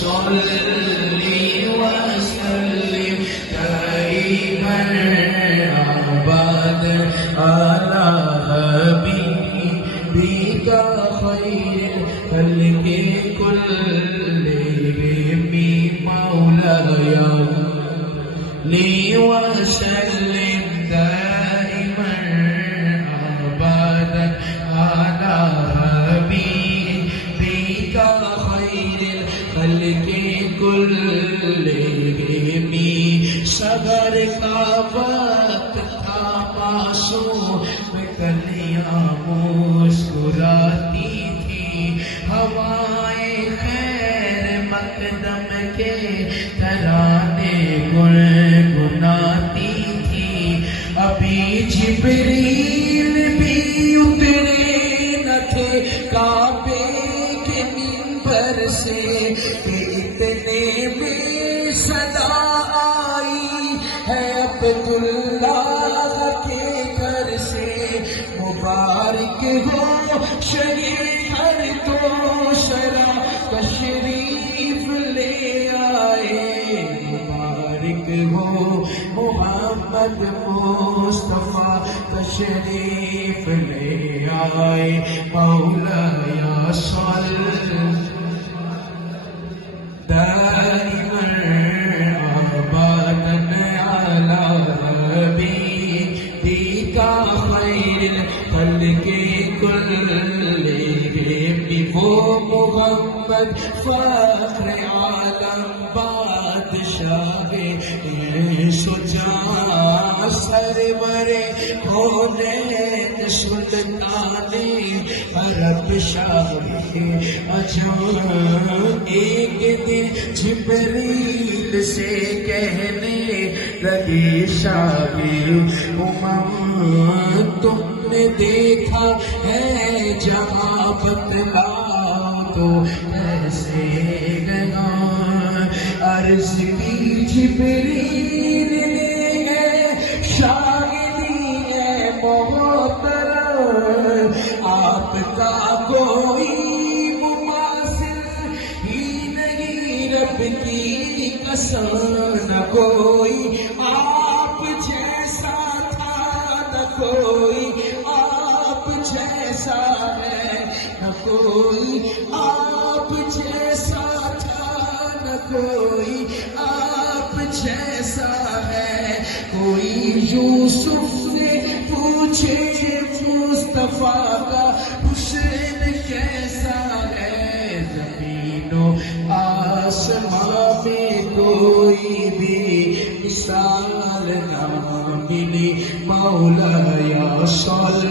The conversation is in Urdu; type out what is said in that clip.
صلی وسلم دائما ابدا على حبیبک خیر الخلق كلهم مولاي صلی وسلم دائما ابدا على حبیبک خیر الخلق كلهم صبر کا وقت تھا معصوم کلیاں مسکراتی تھی ہوائیں خیر مقدم کے ترانے گنگناتی تھی ابھی جبریل بھی اترے نہ تھے کعبے کے منبر سے اتنے میں صدا آئی ہے عبداللہ کے گھر سے مبارک ہو شریف ہر تو شرع تشریف لے آئے مبارک ہو محمد مصطفیٰ تشریف لے آئے مولایا صلی دائما ابدا على حبیبک خیر الخلق كلهم وہ محمد فخر عالم بادشاہ شجاع سرور کونین سلطان عرب شاہ عجم ایک دن جبریل سے کہنے لگے شاہ تم نے دیکھا ہے جہاں بتلاؤ تو کیسے گیا عرض کی جبریل نے شاہدی ہے محترم آپ کا کوئی مماثل ہی نہیں رب کی قسم نہ کوئی آپ جیسا تھا نہ کوئی آپ جیسا ہے نہ کوئی آپ جیسا تھا نہ کوئی آپ جیسا ہے کوئی یوسف نے پوچھے مصطفیٰ کا حسین کیسا ہے زمین و آسمان میں کوئی بھی مثال نہ ملی مولایا صلی